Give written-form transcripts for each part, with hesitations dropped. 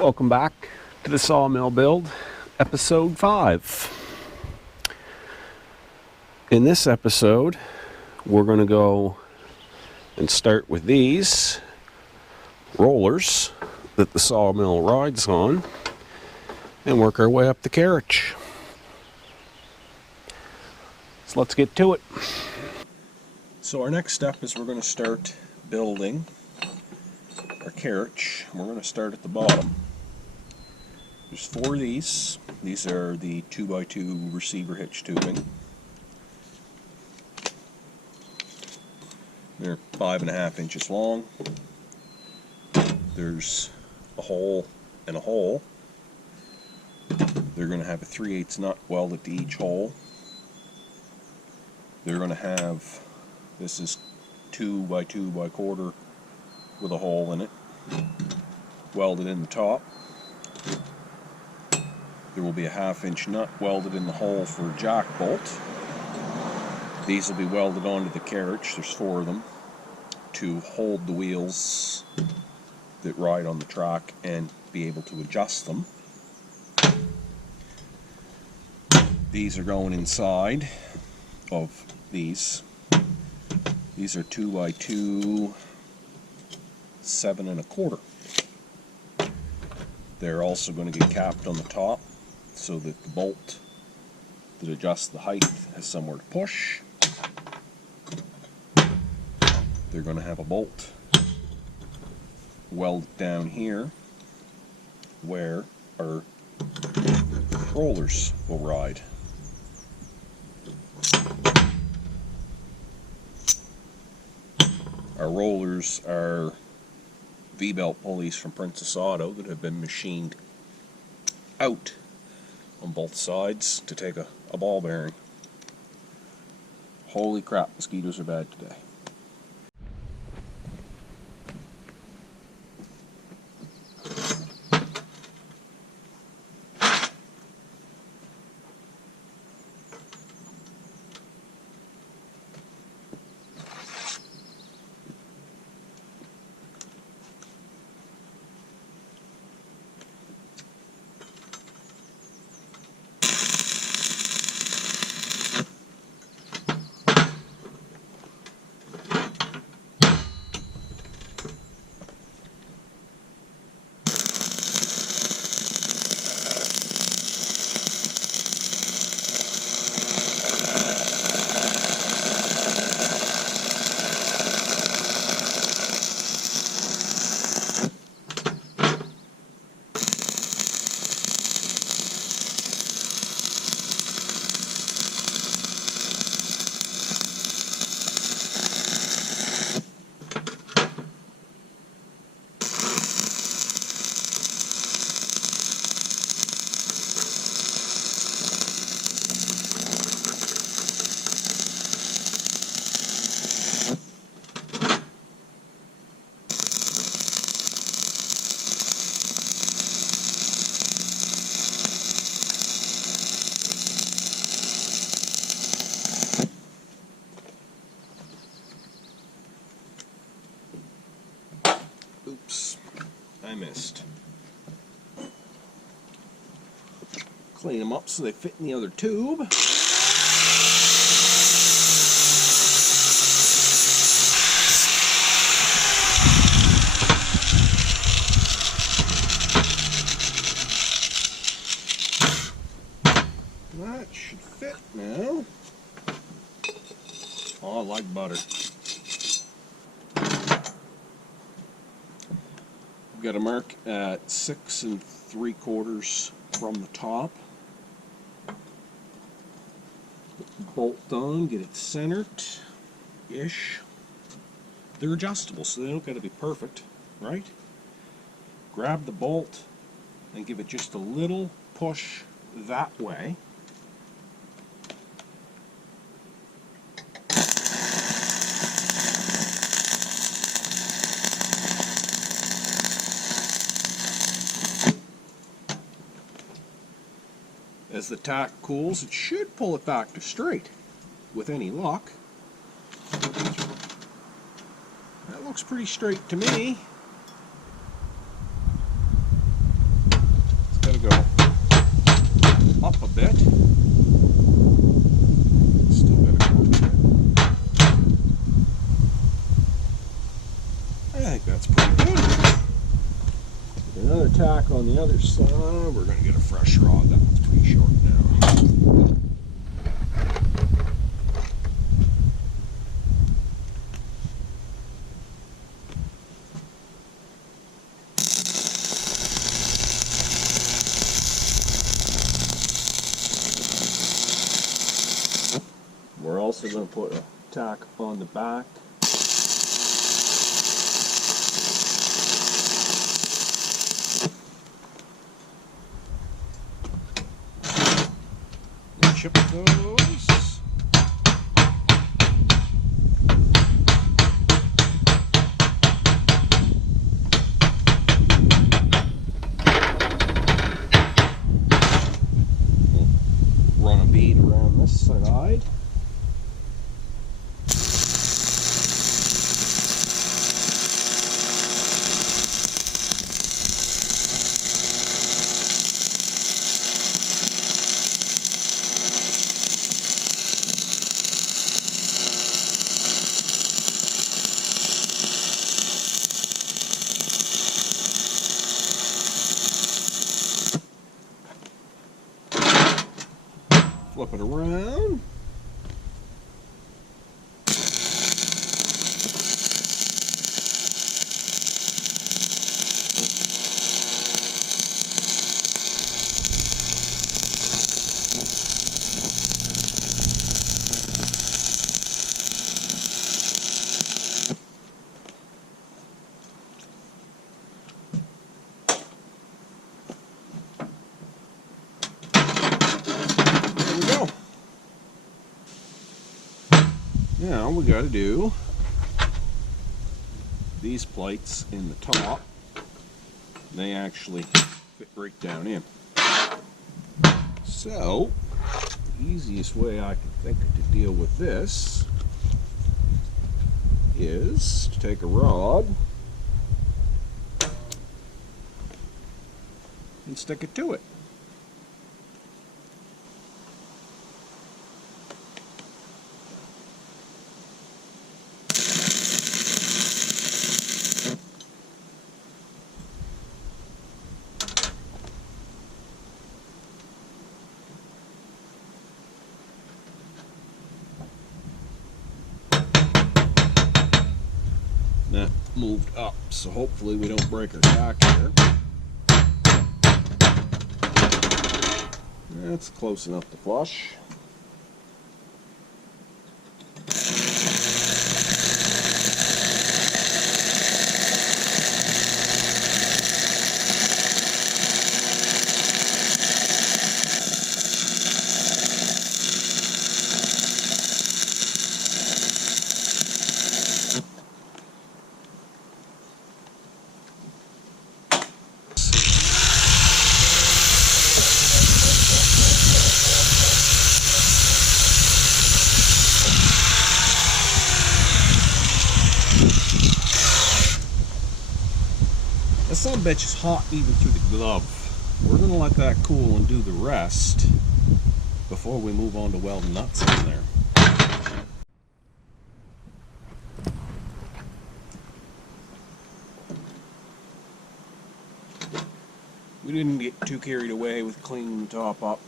Welcome back to the sawmill build, episode 5. In this episode, we're going to go and start with these rollers that the sawmill rides on and work our way up the carriage. So let's get to it. So our next step is we're going to start building our carriage. We're going to start at the bottom. There's 4 of these. These are the 2x2 receiver hitch tubing. They're 5.5 inches long. There's a hole and a hole. They're going to have a 3/8 nut welded to each hole. They're going to have, this is 2x2x1/4 with a hole in it, welded in the top. There will be a 1/2 inch nut welded in the hole for a jack bolt. These will be welded onto the carriage, there's 4 of them, to hold the wheels that ride on the track and be able to adjust them. These are going inside of these. These are 2x2 7.25. They're also going to get capped on the top so that the bolt that adjusts the height has somewhere to push. They're going to have a bolt welded down here where our rollers will ride. Our rollers are V-belt pulleys from Princess Auto that have been machined out on both sides to take a ball bearing. Holy crap, mosquitoes are bad today. Oops, I missed. Clean them up so they fit in the other tube. That should fit now. Oh, I like butter. We've got a mark at 6 3/4 from the top. Put the bolt on, get it centered-ish. They're adjustable, so they don't got to be perfect, right? Grab the bolt and give it just a little push that way. As the tack cools, it should pull it back to straight with any luck. That looks pretty straight to me. Another tack on the other side. We're going to get a fresh rod. That one's pretty short now. We're also going to put a tack on the back. Chip those. We'll run a bead around this side. Flip it around. Now we got to do these plates in the top. They actually fit right down in. So, the easiest way I can think to deal with this is to take a rod and stick it to it. That moved up, so hopefully we don't break our tack here. That's close enough to flush. This sumbitch is hot even through the glove. We're going to let that cool and do the rest before we move on to welding nuts in there. We didn't get too carried away with cleaning the top up.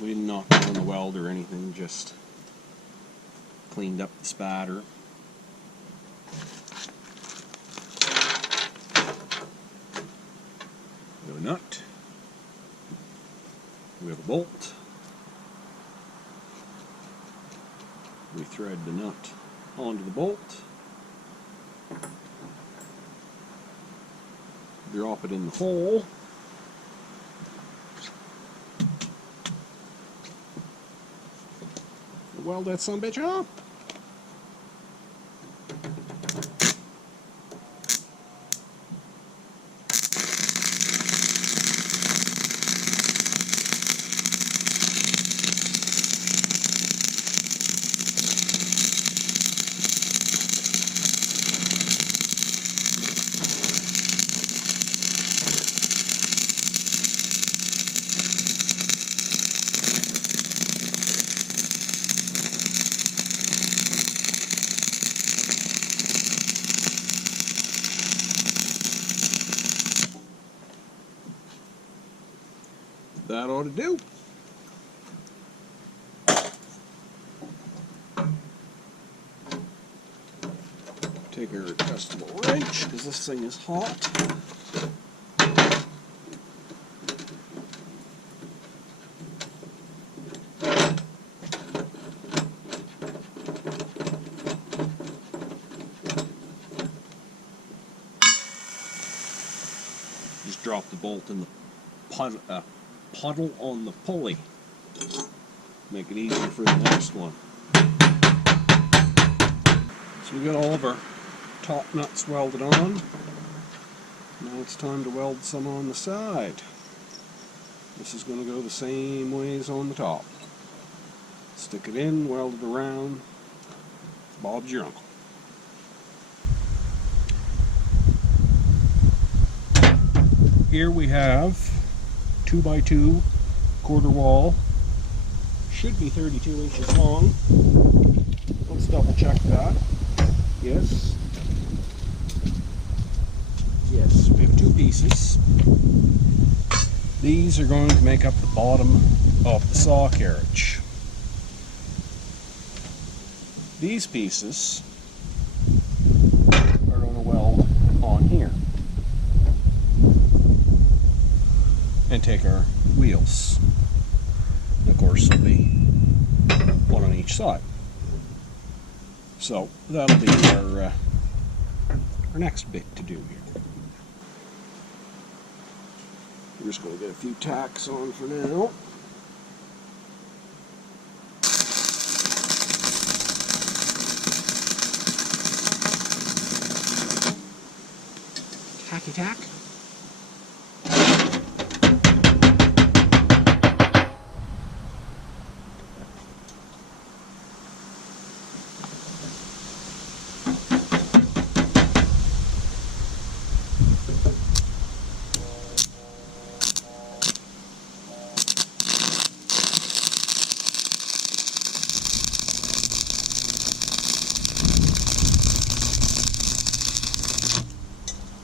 We didn't knock down the weld or anything, just cleaned up the spatter. We have a nut. We have a bolt. We thread the nut onto the bolt. Drop it in the hole. Weld that sumbitch up. that ought to do. Take our adjustable wrench because this thing is hot. Just drop the bolt in the puddle on the pulley. Make it easier for the next one. So we got all of our top nuts welded on. Now it's time to weld some on the side. This is going to go the same way as on the top. Stick it in, weld it around. Bob's your uncle. Here we have 2x2 quarter wall. Should be 32 inches long. Let's double check that. Yes. Yes, we have two pieces. These are going to make up the bottom of the saw carriage. These pieces are going to weld on here and take our wheels. And of course, there'll be one on each side. So that'll be our next bit to do here. We're just going to get a few tacks on for now. Tacky tack.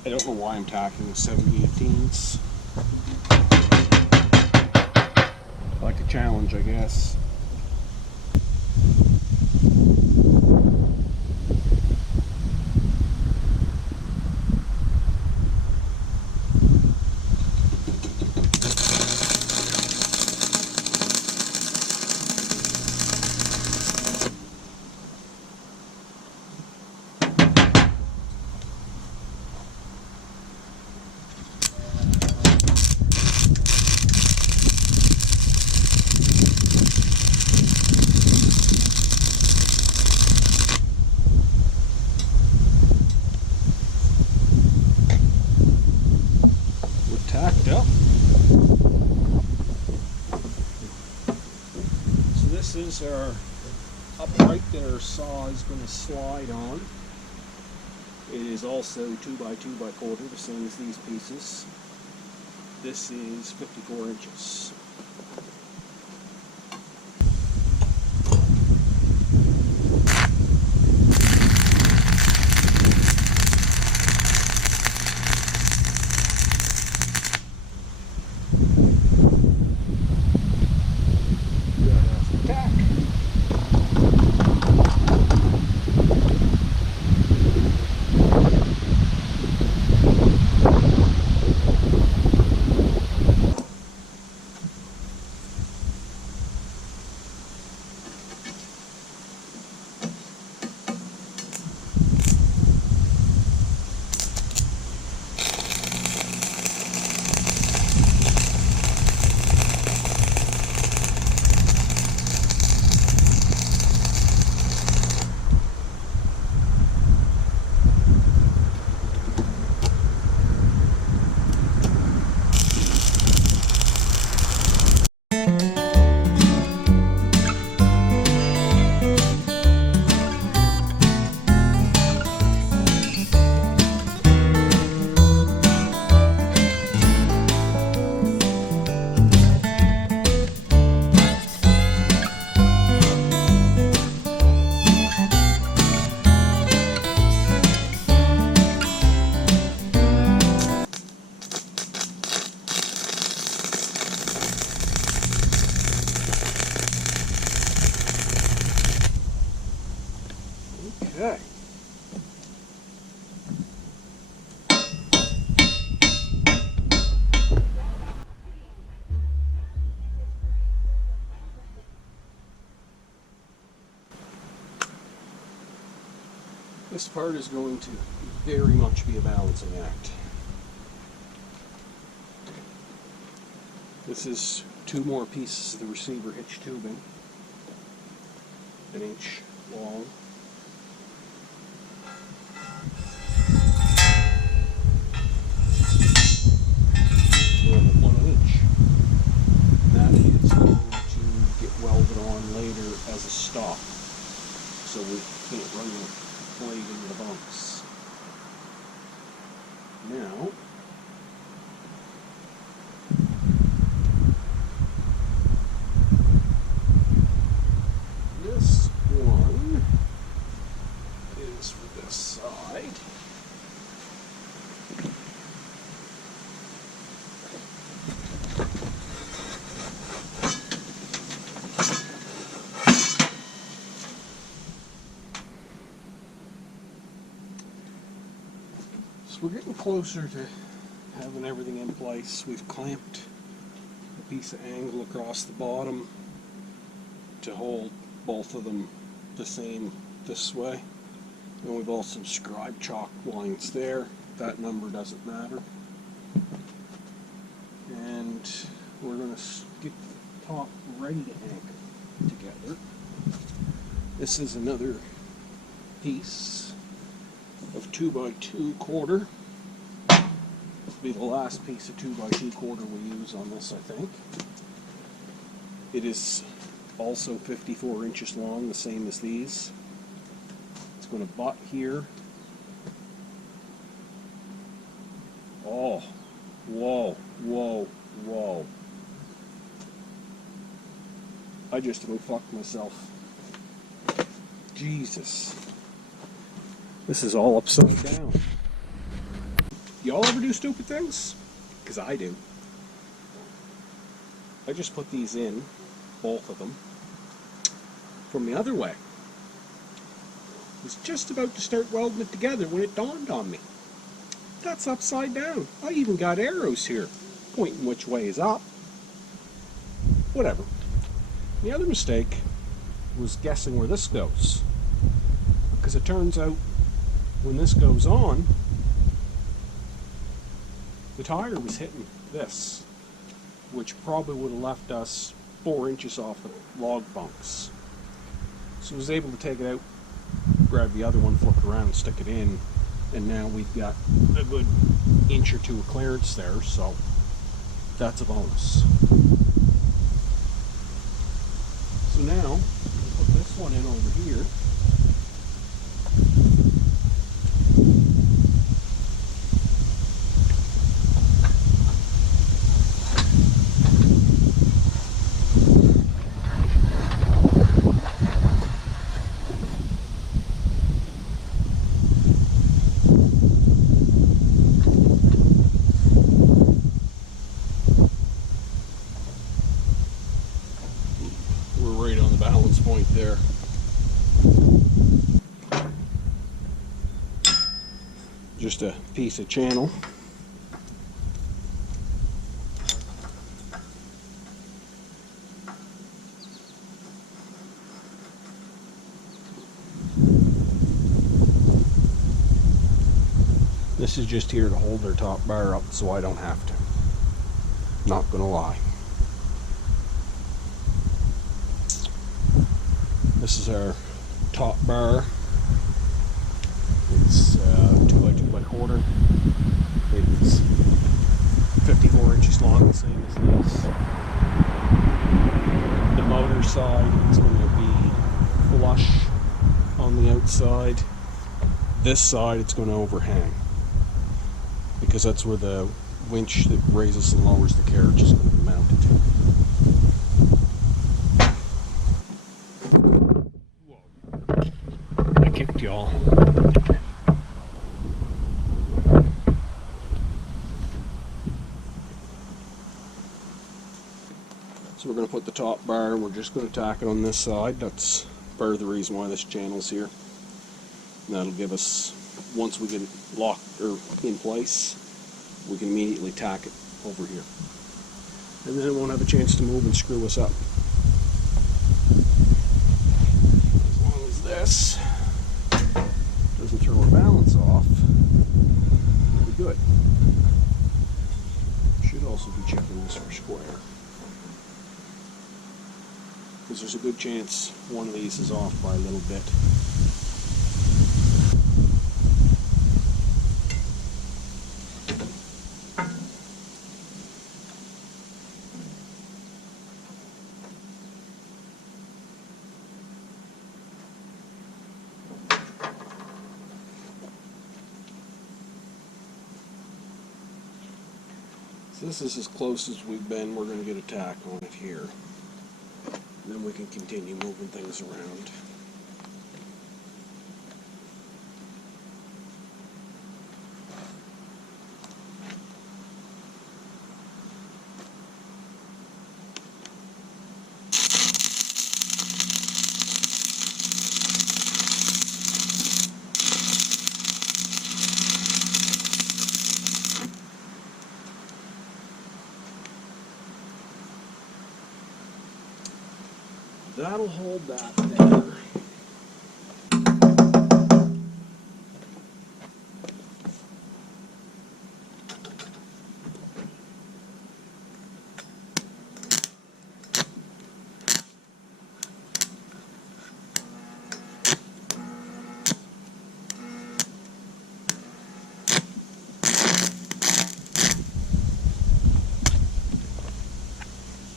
I don't know why I'm tacking 70/18s. I like a challenge, I guess. Tacked up. So this is our upright that our saw is going to slide on. It is also 2x2x1/4, the same as these pieces. This is 54 inches. This part is going to very much be a balancing act. This is 2 more pieces of the receiver hitch tubing, 1 inch long. One on each. That is going to get welded on later as a stop, so we can't run the blade into the bunks. Now, this one is for this side. We're getting closer to having everything in place. We've clamped a piece of angle across the bottom to hold both of them the same this way. And we've also scribed chalk lines there. That number doesn't matter. And we're going to get the top ready to anchor together. This is another piece of 2x2 quarter. This will be the last piece of 2x2 quarter we use on this, I think. It is also 54 inches long, the same as these. It's going to butt here. Oh, whoa, whoa, whoa. I just about fucked myself. Jesus. This is all upside down. Y'all ever do stupid things? Because I do. I just put these in, both of them, from the other way. I was just about to start welding it together when it dawned on me. That's upside down. I even got arrows here, pointing which way is up. Whatever. The other mistake was guessing where this goes. Because it turns out when this goes on, the tire was hitting this, which probably would have left us 4 inches off the log bunks. So I was able to take it out, grab the other one, flip it around, stick it in, and now we've got a good inch or 2 of clearance there, so that's a bonus. So now, we'll put this one in over here. Point there. Just a piece of channel. This is just here to hold their top bar up so I don't have to. Not gonna lie. This is our top bar. It's 2x2x1/4. It's 54 inches long, the same as this. The motor side is going to be flush on the outside. This side it's going to overhang, because that's where the winch that raises and lowers the carriage is going to be mounted to. Kicked y'all. So we're going to put the top bar, and we're just going to tack it on this side. That's part of the reason why this channel's here. And that'll give us, once we get it locked or in place, we can immediately tack it over here. And then it won't have a chance to move and screw us up. As long as this doesn't throw our balance off, we'll be good. Should also be checking this for square, because there's a good chance one of these is off by a little bit. So this is as close as we've been. We're going to get a tack on it here. Then we can continue moving things around. That'll hold that there.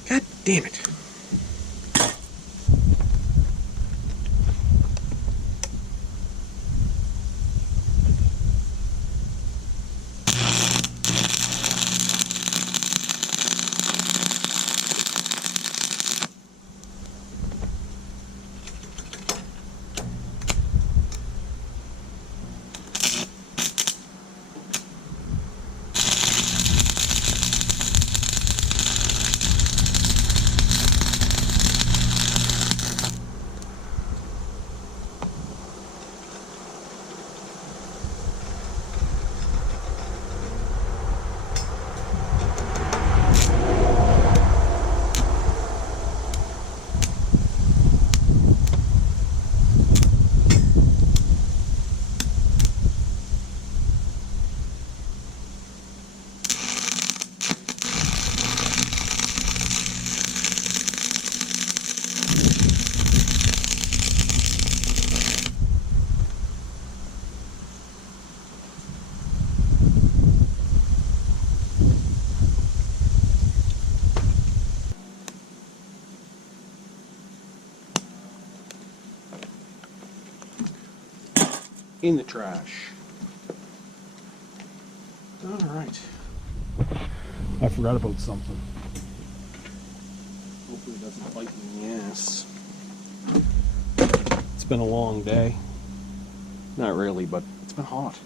God damn it. In the trash. Alright. I forgot about something. Hopefully it doesn't bite me in the ass. It's been a long day. Not really, but it's been hot.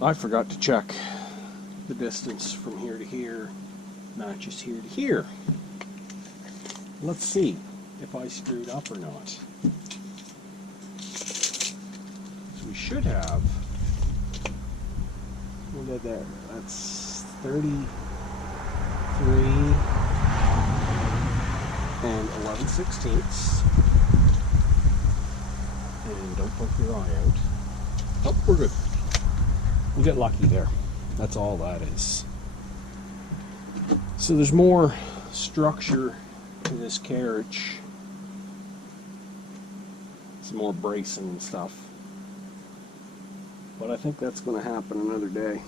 I forgot to check the distance from here to here, not just here to here. Let's see if I screwed up or not. We should have, look at that, that's 33 and 11/16. And don't poke your eye out. Oh, we're good. We'll get lucky there. That's all that is. So there's more structure to this carriage. Some more bracing and stuff. But I think that's going to happen another day.